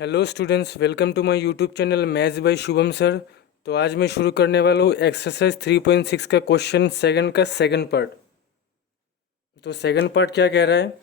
Hello students, welcome to my YouTube channel maths by Shubham sir. तो आज मैं शुरू करने वाला हूँ एक्सरसाइज 3.6 का क्वेश्चन सेकंड का सेकंड पार्ट। तो सेकंड पार्ट क्या कह रहा है?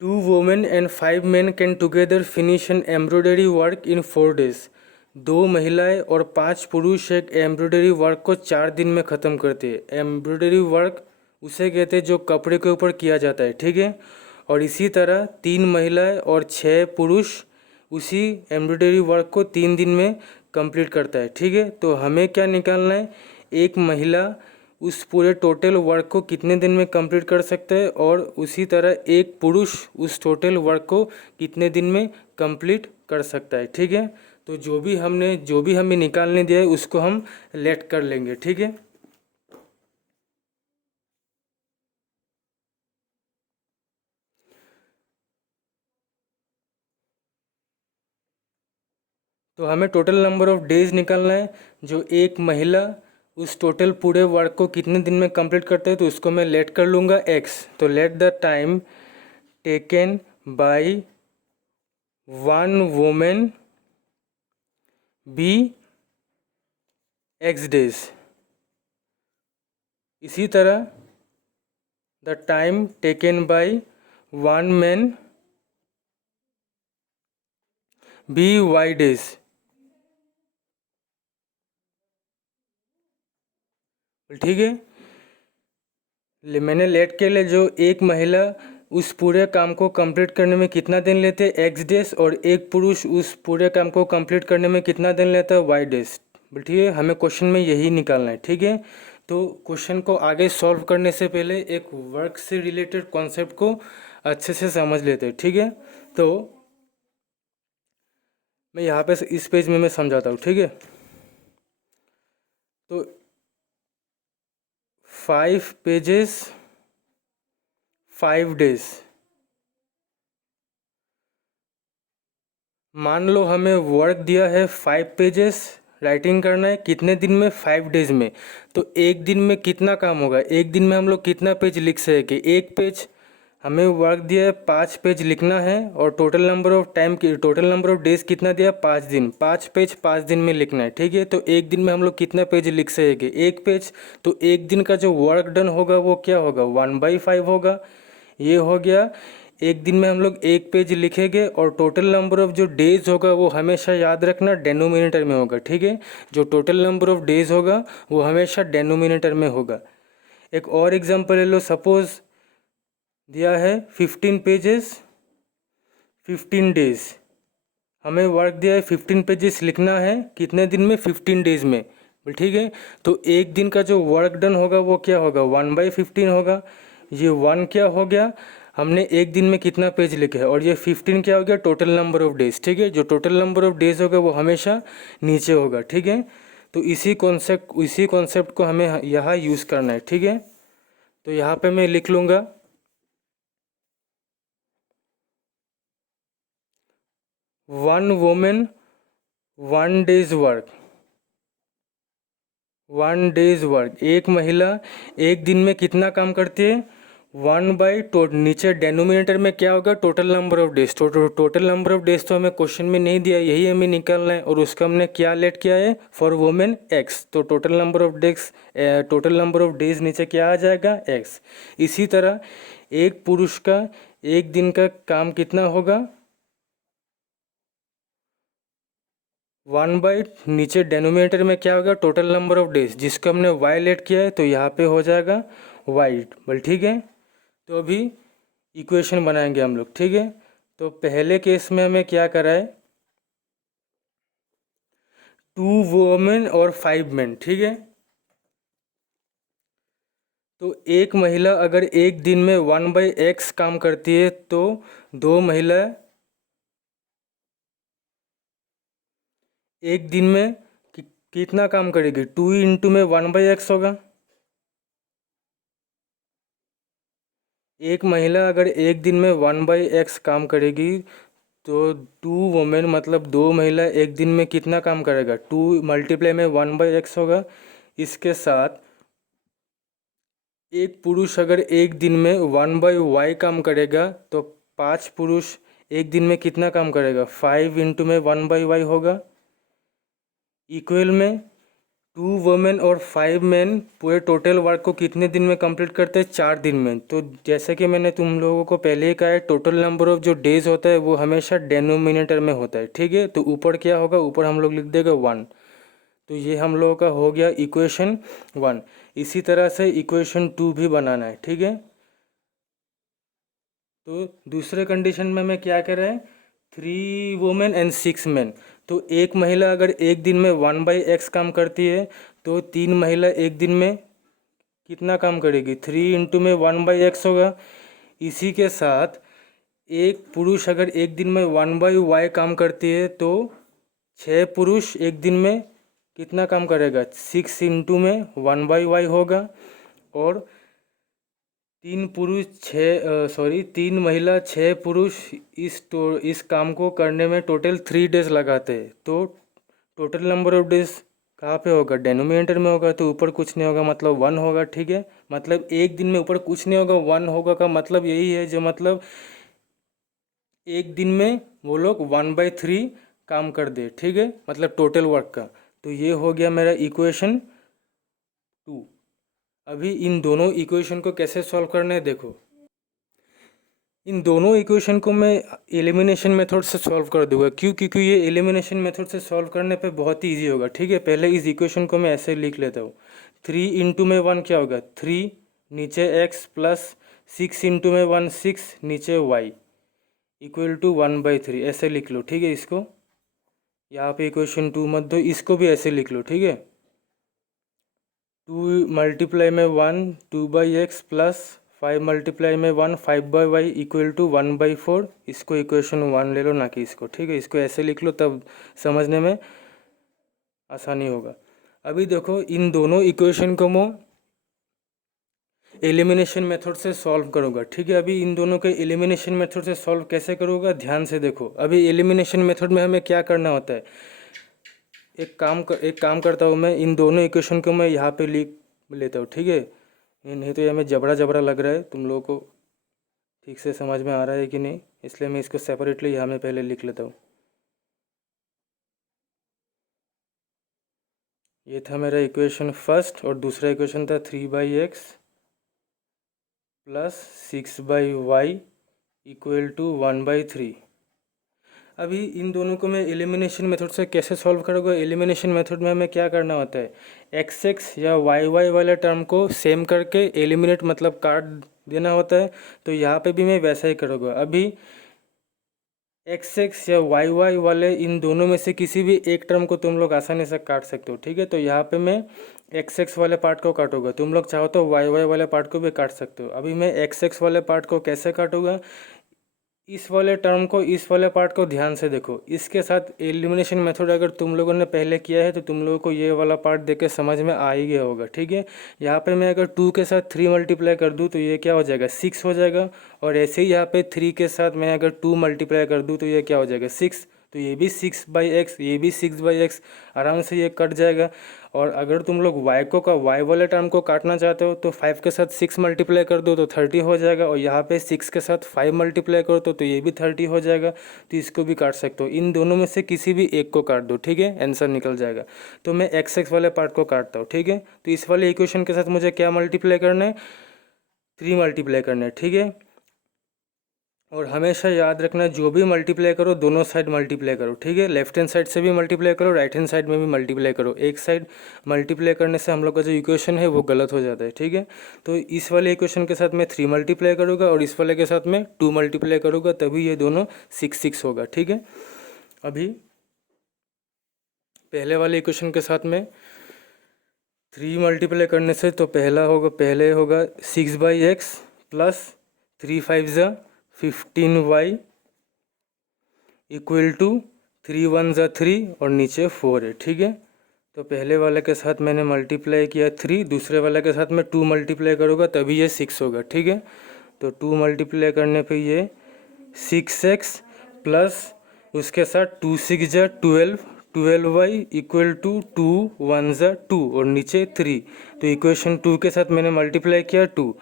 2 women and 5 men can together finish an embroidery work in 4 days. 2 महिलाएं और 5 पुरुष एक एम्ब्रॉयडरी वर्क को 4 दिन में ख़त्म करते हैं। एम्ब्रॉयडरी वर्क उसे कहते हैं जो कपड़े के ऊपर किया जाता है, ठीक है। और इसी तरह 3 महिलाएं और 6 पुरुष उसी एम्ब्रॉयडरी वर्क को 3 दिन में कंप्लीट करता है, ठीक है। तो हमें क्या निकालना है? एक महिला उस पूरे टोटल वर्क को कितने दिन में कंप्लीट कर सकता है और उसी तरह एक पुरुष उस टोटल वर्क को कितने दिन में कंप्लीट कर सकता है, ठीक है। तो जो भी हमें निकालने दिया है उसको हम लेट कर लेंगे, ठीक है। तो हमें टोटल नंबर ऑफ डेज निकालना है जो एक महिला उस टोटल पूरे वर्क को कितने दिन में कंप्लीट करते हैं। तो उसको मैं लेट कर लूँगा एक्स। तो let the time taken by 1 women be x days। इसी तरह the time taken by 1 man be y days। ठीक है। मैंने लेट के लिए जो एक महिला उस पूरे काम को कंप्लीट करने में कितना दिन लेते हैं x days, और एक पुरुष उस पूरे काम को कंप्लीट करने में कितना दिन लेता है y days। ठीक है, हमें क्वेश्चन में यही निकालना है, ठीक है। तो क्वेश्चन को आगे सॉल्व करने से पहले एक वर्क से रिलेटेड कॉन्सेप्ट को अच्छे से समझ लेते हैं, ठीक है। तो मैं यहाँ पे इस पेज में मैं समझाता हूँ, ठीक है। तो 5 पेजेस 5 डेज। मान लो हमें वर्क दिया है 5 पेजेस राइटिंग करना है कितने दिन में? 5 डेज में। तो एक दिन में कितना काम होगा? एक दिन में हम लोग कितना पेज लिख सके? एक पेज। हमें वर्क दिया है 5 पेज लिखना है और टोटल नंबर ऑफ डेज कितना दिया? 5 दिन। 5 पेज 5 दिन में लिखना है, ठीक है। तो एक दिन में हम लोग कितना पेज लिख सकेंगे? एक पेज। तो एक दिन का जो वर्क डन होगा वो क्या होगा? 1/5 होगा। ये हो गया। एक दिन में हम लोग एक पेज लिखेंगे और टोटल नंबर ऑफ जो डेज होगा वो हमेशा याद रखना डेनोमिनेटर में होगा, ठीक है। जो टोटल नंबर ऑफ डेज होगा वो हमेशा डेनोमिनेटर में होगा। एक और एग्जांपल ले लो। सपोज दिया है 15 पेजेस 15 डेज। हमें वर्क दिया है 15 पेजेस लिखना है कितने दिन में? 15 डेज में, ठीक है। तो एक दिन का जो वर्क डन होगा वो क्या होगा? 1/15 होगा। ये 1 क्या हो गया? हमने एक दिन में कितना पेज लिखा है, और ये 15 क्या हो गया? टोटल नंबर ऑफ डेज, ठीक है। जो टोटल नंबर ऑफ डेज होगा वो हमेशा नीचे होगा, ठीक है। तो इसी कॉन्सेप्ट को हमें यहाँ यूज़ करना है, ठीक है। तो यहाँ पे मैं लिख लूँगा 1 women 1 days work. 1 days work. एक महिला एक दिन में कितना काम करती है? 1/, नीचे डेनोमिनेटर में क्या होगा? Total number of days. Total number of days तो हमें क्वेश्चन में नहीं दिया, यही हमें निकालना है। और उसका हमने क्या लेट किया है? For women x। तो टोटल नंबर ऑफ डेज नीचे क्या आ जाएगा? x। इसी तरह एक पुरुष का एक दिन का काम कितना होगा? 1/, नीचे डेनोमिनेटर में क्या होगा? टोटल नंबर ऑफ डेज, जिसको हमने y लेट किया है तो यहाँ पे हो जाएगा y, ठीक है। तो अभी इक्वेशन बनाएंगे हम लोग, ठीक है। तो पहले केस में हमें क्या करा है? 2 वुमेन और 5 मेन, ठीक है। तो एक महिला अगर एक दिन में 1/x काम करती है तो 2 महिला एक दिन में कितना काम करेगी? 2 इंटू में 1/x होगा। एक महिला अगर एक दिन में 1/x काम करेगी तो 2 वुमेन मतलब 2 महिला एक दिन में कितना काम करेगा? 2 मल्टीप्लाई में 1/x होगा। इसके साथ एक पुरुष अगर एक दिन में 1/y काम करेगा तो 5 पुरुष एक दिन में कितना काम करेगा, 5 इंटू में 1/y होगा, इक्वल में 2 वुमेन और 5 मेन पूरे टोटल वर्क को कितने दिन में कंप्लीट करते हैं, 4 दिन में। तो जैसे कि मैंने तुम लोगों को पहले ही कहा है, टोटल नंबर ऑफ जो डेज होता है वो हमेशा डेनोमिनेटर में होता है, ठीक है। तो ऊपर क्या होगा, ऊपर हम लोग लिख देगा 1। तो ये हम लोगों का हो गया इक्वेशन 1। इसी तरह से इक्वेशन 2 भी बनाना है, ठीक है। तो दूसरे कंडीशन में हमें क्या कह रहा है, 3 वुमेन एंड 6 मेन। तो एक महिला अगर एक दिन में 1/x काम करती है तो 3 महिला एक दिन में कितना काम करेगी, 3 इंटू में 1/x होगा। इसी के साथ एक पुरुष अगर एक दिन में 1/y काम करती है तो 6 पुरुष एक दिन में कितना काम करेगा, 6 इंटू में 1/y होगा। और 3 महिला 6 पुरुष इस काम को करने में टोटल 3 डेज लगाते हैं। तो टोटल नंबर ऑफ डेज कहाँ पे होगा, डेनोमिनेटर में होगा। तो ऊपर कुछ नहीं होगा मतलब 1 होगा, ठीक है। मतलब एक दिन में ऊपर कुछ नहीं होगा, 1 होगा का मतलब यही है, जो मतलब एक दिन में वो लोग 1/3 काम कर दे, ठीक है, मतलब टोटल वर्क का। तो ये हो गया मेरा इक्वेशन 2। अभी इन दोनों इक्वेशन को कैसे सॉल्व करना है देखो। इन दोनों इक्वेशन को मैं एलिमिनेशन मेथड से सॉल्व कर दूंगा। क्यों, क्योंकि ये एलिमिनेशन मेथड से सॉल्व करने पे बहुत ही ईजी होगा, ठीक है। पहले इस इक्वेशन को मैं ऐसे लिख लेता हूँ, 3 इंटू में 1 क्या होगा, 3 नीचे x प्लस 6 इंटू में 1 6 नीचे y इक्वल टू 1/3 ऐसे लिख लो, ठीक है। इसको यहाँ पे इक्वेशन 2 मत दो, इसको भी ऐसे लिख लो, ठीक है। 2 मल्टीप्लाई में 1 2/x प्लस 5 मल्टीप्लाई में 1 5/y इक्वल टू 1/4। इसको इक्वेशन 1 ले लो, ना कि इसको, ठीक है। इसको ऐसे लिख लो, तब समझने में आसानी होगा। अभी देखो इन दोनों इक्वेशन को मैं एलिमिनेशन मेथड से सॉल्व करूँगा, ठीक है। अभी इन दोनों के एलिमिनेशन मेथड से सॉल्व कैसे करूँगा, ध्यान से देखो। अभी एलिमिनेशन मेथड में हमें क्या करना होता है, एक काम करता हूँ मैं, इन दोनों इक्वेशन को मैं यहाँ पे लिख लेता हूँ, ठीक है। ये नहीं तो ये हमें जबरा जबरा लग रहा है, तुम लोगों को ठीक से समझ में आ रहा है कि नहीं, इसलिए मैं इसको सेपरेटली यहाँ में पहले लिख लेता हूँ। ये था मेरा इक्वेशन फर्स्ट, और दूसरा इक्वेशन था 3/x plus 6/y equal to 1/3। अभी इन दोनों को मैं एलिमिनेशन मेथड से कैसे सॉल्व करूँगा। एलिमिनेशन मेथड में हमें क्या करना होता है, x या y वाले टर्म को सेम करके एलिमिनेट मतलब काट देना होता है। तो यहाँ पे भी मैं वैसा ही करूँगा। अभी x या y वाले इन दोनों में से किसी भी एक टर्म को तुम लोग आसानी से काट सकते हो, ठीक है। तो यहाँ पे मैं x वाले पार्ट को काटूंगा, तुम लोग चाहो तो y वाले पार्ट को भी काट सकते हो। अभी मैं x वाले पार्ट को कैसे काटूंगा, इस वाले टर्म को, इस वाले पार्ट को ध्यान से देखो। इसके साथ एलिमिनेशन मेथड अगर तुम लोगों ने पहले किया है तो तुम लोगों को ये वाला पार्ट देख के समझ में आ ही गया होगा, ठीक है। यहाँ पे मैं अगर 2 के साथ 3 मल्टीप्लाई कर दूँ तो ये क्या हो जाएगा, 6 हो जाएगा। और ऐसे ही यहाँ पे 3 के साथ मैं अगर 2 मल्टीप्लाई कर दूँ तो ये क्या हो जाएगा, 6। तो ये भी 6/x, ये भी 6/x, आराम से ये कट जाएगा। और अगर तुम लोग y वाले टर्म को काटना चाहते हो तो 5 के साथ 6 मल्टीप्लाई कर दो तो 30 हो जाएगा। और यहाँ पे 6 के साथ 5 मल्टीप्लाई करो तो ये भी 30 हो जाएगा। तो इसको भी काट सकते हो, इन दोनों में से किसी भी एक को काट दो, ठीक है, आंसर निकल जाएगा। तो मैं x वाले पार्ट को काटता हूँ, ठीक है। तो इस वाले इक्वेशन के साथ मुझे क्या मल्टीप्लाई करना है, 3 मल्टीप्लाई करना है, ठीक है। और हमेशा याद रखना, जो भी मल्टीप्लाई करो दोनों साइड मल्टीप्लाई करो, ठीक है। लेफ्ट हैंड साइड से भी मल्टीप्लाई करो, राइट हैंड साइड में भी मल्टीप्लाई करो। एक साइड मल्टीप्लाई करने से हम लोग का जो इक्वेशन है वो गलत हो जाता है, ठीक है। तो इस वाले इक्वेशन के साथ मैं 3 मल्टीप्लाई करूँगा और इस वाले के साथ मैं 2 मल्टीप्लाई करूँगा, तभी ये दोनों 6 होगा, ठीक है। अभी पहले वाले इक्वेशन के साथ में 3 मल्टीप्लाई करने से तो पहले होगा 6/x plus 3 5 15y equal to 3 1 3 और नीचे 4 है, ठीक है। तो पहले वाले के साथ मैंने मल्टीप्लाई किया 3, दूसरे वाले के साथ मैं 2 मल्टीप्लाई करूँगा तभी ये 6 होगा, ठीक है। तो 2 मल्टीप्लाई करने पे ये 6x प्लस उसके साथ 2 6 12y इक्वल टू 2 1 2 और नीचे 3। तो इक्वेशन 2 के साथ मैंने मल्टीप्लाई किया 2।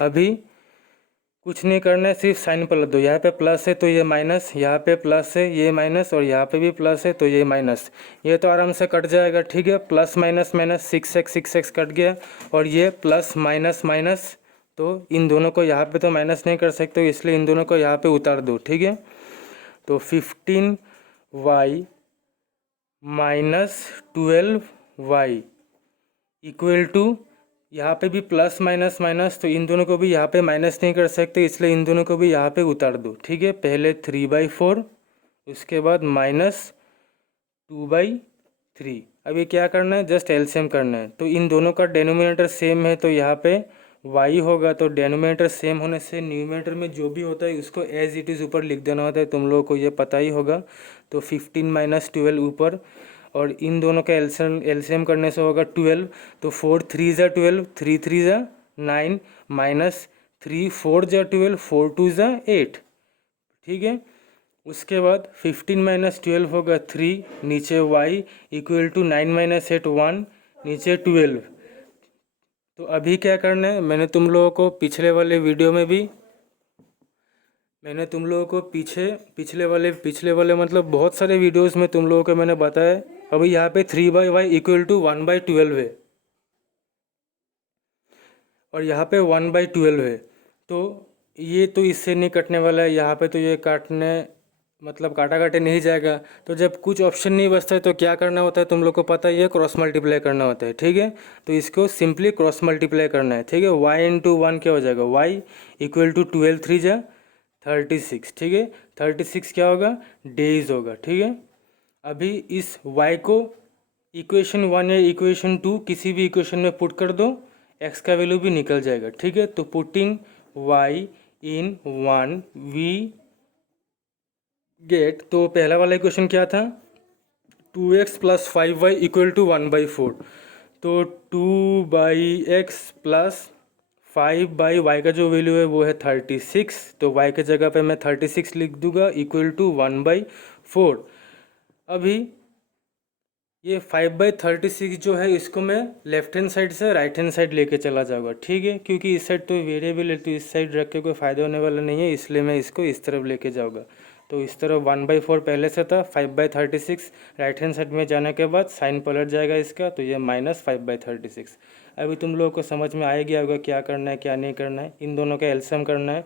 अभी कुछ नहीं करना है, सिर्फ साइन पलट दो। यहाँ पे प्लस है तो ये माइनस, यहाँ पे प्लस है ये माइनस, और यहाँ पे भी प्लस है तो ये माइनस। ये तो आराम से कट जाएगा, ठीक है। Plus minus minus 6x cut गया, और ये प्लस माइनस माइनस, तो इन दोनों को यहाँ पे तो माइनस नहीं कर सकते, इसलिए इन दोनों को यहाँ पे उतार दो, ठीक है। तो 15y minus 12y equal to, यहाँ पे भी प्लस माइनस माइनस, तो इन दोनों को भी यहाँ पे माइनस नहीं कर सकते, इसलिए इन दोनों को भी यहाँ पे उतार दो, ठीक है। पहले 3/4, उसके बाद माइनस 2/3। अब ये क्या करना है, जस्ट एलसीएम करना है। तो इन दोनों का डेनोमिनेटर सेम है, तो यहाँ पे y होगा, तो डेनोमिनेटर सेम होने से न्यूमरेटर में जो भी होता है उसको एज इट इज़ ऊपर लिख देना होता है, तुम लोगों को ये पता ही होगा। तो 15 माइनस 12 ऊपर, और इन दोनों का एलसीएम करने से होगा 12, तो 4 3 ज़ा 12, 3 3 ज़ा 9, माइनस 3 4 ज़ा 12, 4 2 ज़ा 8, ठीक है। उसके बाद 15 माइनस 12 होगा 3, नीचे y इक्वल टू 9 माइनस 8 1, नीचे 12। तो अभी क्या करना है, मैंने तुम लोगों को पिछले वाले वीडियो में भी, मैंने तुम लोगों को पिछले वाले मतलब बहुत सारे वीडियोस में तुम लोगों को मैंने बताया। अभी यहाँ पे 3/y इक्वल टू 1/12 है, और यहाँ पे 1/12 है, तो ये तो इससे नहीं कटने वाला है, यहाँ पे तो ये काटने मतलब काटा काटे नहीं जाएगा। तो जब कुछ ऑप्शन नहीं बचता है तो क्या करना होता है, तुम लोग को पता ही है, क्रॉस मल्टीप्लाई करना होता है, ठीक है। तो इसको सिंपली क्रॉस मल्टीप्लाई करना है, ठीक है। y इंटू 1 क्या हो जाएगा, y इक्वल टू 12 3 जा 36, ठीक है। 36 क्या होगा, डेज होगा, ठीक है। अभी इस y को इक्वेशन 1 या इक्वेशन 2 किसी भी इक्वेशन में पुट कर दो, x का वैल्यू भी निकल जाएगा, ठीक है। तो putting y in 1 we get, तो पहला वाला इक्वेशन क्या था, 2x plus 5y equal to 1/4। तो 2/x प्लस 5/y का जो वैल्यू है वो है 36, तो y के जगह पे मैं 36 लिख दूंगा इक्वल टू 1/4। अभी ये 5/36 जो है इसको मैं लेफ्ट हैंड साइड से राइट हैंड साइड लेके चला जाऊँगा, ठीक है। क्योंकि इस साइड तो वेरिएबल है, तो इस साइड रख के कोई फ़ायदा होने वाला नहीं है, इसलिए मैं इसको इस तरफ लेके जाऊँगा। तो इस तरफ 1/4 पहले से था, 5/36 राइट हैंड साइड में जाने के बाद साइन पलट जाएगा इसका, तो ये माइनस 5/36। अभी तुम लोगों को समझ में आ गया होगा क्या करना है क्या नहीं करना है। इन दोनों का एलसीएम करना है,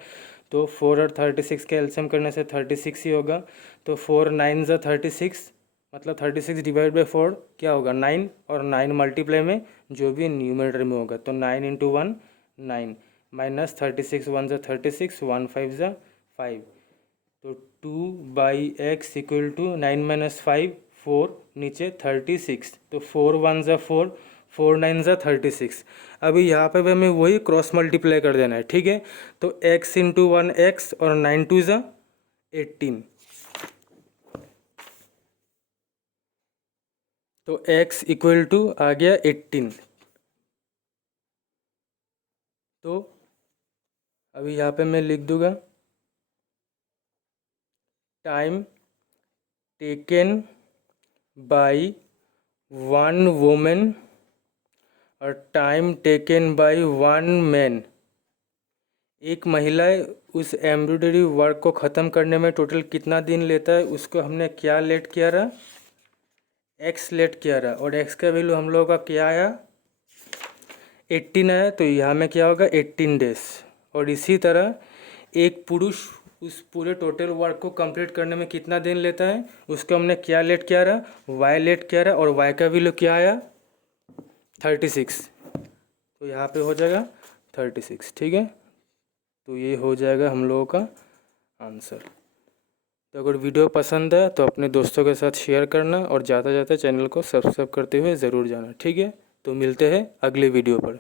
तो 4 और 36 का एलसीएम करने से 36 ही होगा। तो 4 9 ज़ा 36, मतलब 36 डिवाइड बाई 4 क्या होगा 9, और 9 मल्टीप्लाई में जो भी न्यूमरेटर में होगा, तो 9 इंटू 1 9, माइनस 36 1 ज़ा 36, 1 5 ज़ा 5। तो 2/x इक्वल टू 9 माइनस 5 4, नीचे 36, तो 4 1 ज़ा 4, 4 9 ज़ा 36। अभी यहाँ पे भी हमें वही क्रॉस मल्टीप्लाई कर देना है, ठीक है। तो x इंटू 1 x, और 9 2 ज़ा 18, तो x इक्वल टू आ गया 18। तो अभी यहाँ पे मैं लिख दूँगा टाइम टेकन बाय 1 वुमेन और टाइम टेकन बाय 1 मैन। एक महिला उस एम्ब्रॉयडरी वर्क को ख़त्म करने में टोटल कितना दिन लेता है, उसको हमने क्या लेट किया रहा, x लेट किया रहा, और x का वैल्यू हम लोगों का क्या आया 18 आया, तो यहाँ में क्या होगा 18 डेज। और इसी तरह एक पुरुष उस पूरे टोटल वर्क को कंप्लीट करने में कितना दिन लेता है, उसको हमने क्या लेट किया रहा, y लेट किया रहा, और y का वैल्यू क्या आया 36, तो यहाँ पे हो जाएगा 36, ठीक है। तो ये हो जाएगा हम लोगों का आंसर। तो अगर वीडियो पसंद है तो अपने दोस्तों के साथ शेयर करना, और ज़्यादा से ज़्यादा चैनल को सब्सक्राइब करते हुए ज़रूर जाना, ठीक है। तो मिलते हैं अगले वीडियो पर।